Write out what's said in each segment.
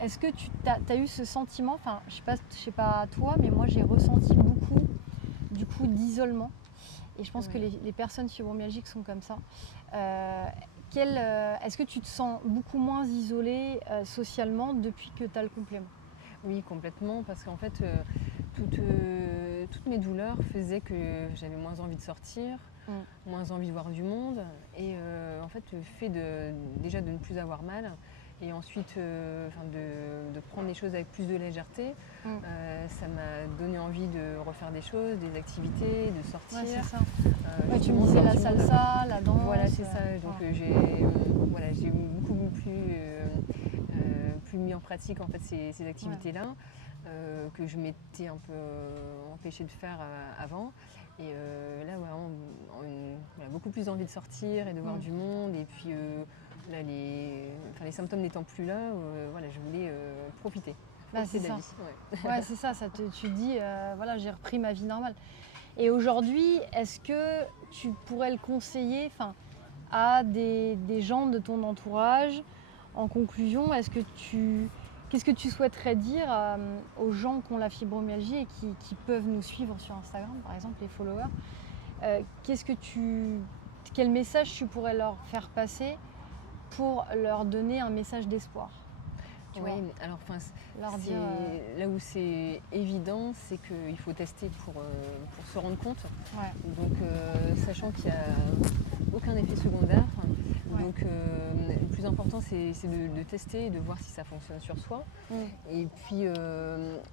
Est-ce que tu as eu ce sentiment, enfin je sais pas toi, mais moi j'ai ressenti beaucoup du coup d'isolement. Et je pense que Ouais. les personnes fibromyalgiques sont comme ça. Est-ce que tu te sens beaucoup moins isolée socialement depuis que tu as le complément? Oui, complètement, parce qu'en fait, toutes mes douleurs faisaient que j'avais moins envie de sortir, Mm. moins envie de voir du monde. Et en fait, le fait déjà de ne plus avoir mal, et ensuite enfin, de prendre les choses avec plus de légèreté, Mm. ça m'a donné envie de refaire des choses, des activités, de Ouais, c'est sortir. ça. Ouais, tu me Justement, de disais voir la du monde. salsa, la Voilà, danse. c'est ça. Donc Voilà. j'ai beaucoup plus mis en pratique en fait ces Ouais. activités-là que je m'étais un peu empêchée de faire avant. Et là, voilà, voilà, beaucoup plus envie de sortir et de voir Mm. du monde. Et puis là, les symptômes n'étant plus là, voilà, je voulais profiter. Bah, c'est Profiter de la ça. vie. Ouais. Ouais, c'est ça. Tu te dis, voilà, j'ai repris ma vie normale. Et aujourd'hui, est-ce que tu pourrais le conseiller, enfin, à des gens de ton entourage? En conclusion, qu'est-ce que tu souhaiterais dire aux gens qui ont la fibromyalgie et qui peuvent nous suivre sur Instagram, par exemple, les followers? Quel message tu pourrais leur faire passer pour leur donner un message d'espoir? Tu vois, Oui, alors enfin, leur dire, c'est là où c'est évident, c'est qu'il faut tester pour se rendre compte. ouais, Donc, sachant qu'il n'y a aucun effet secondaire. ouais, Donc, le plus important, c'est de tester et de voir si ça fonctionne sur soi. mm, Et puis,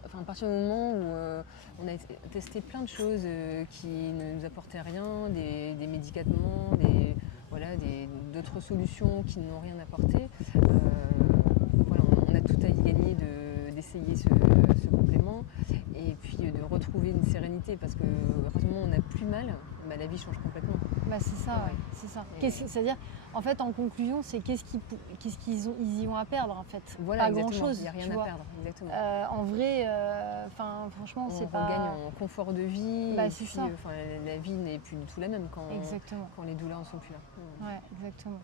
enfin, à partir du moment où on a testé plein de choses qui ne nous apportaient rien, des médicaments, voilà, d'autres solutions qui n'ont rien apporté, voilà, on a tout à y gagner d'essayer ce complément et puis de retrouver une sérénité parce qu'à partir du moment où on n'a plus mal, bah, la vie change complètement. bah c'est ça, ouais, c'est ça. C'est-à-dire, en fait, en conclusion, c'est ils y ont à perdre, en fait. Voilà, Pas exactement, il grand-chose, n'y a rien tu à vois. perdre, exactement. En vrai, franchement, On c'est regagne pas. en confort de vie Bah, et c'est puis ça. la vie n'est plus du tout la même Exactement. quand les douleurs ne sont plus là. Ouais, exactement.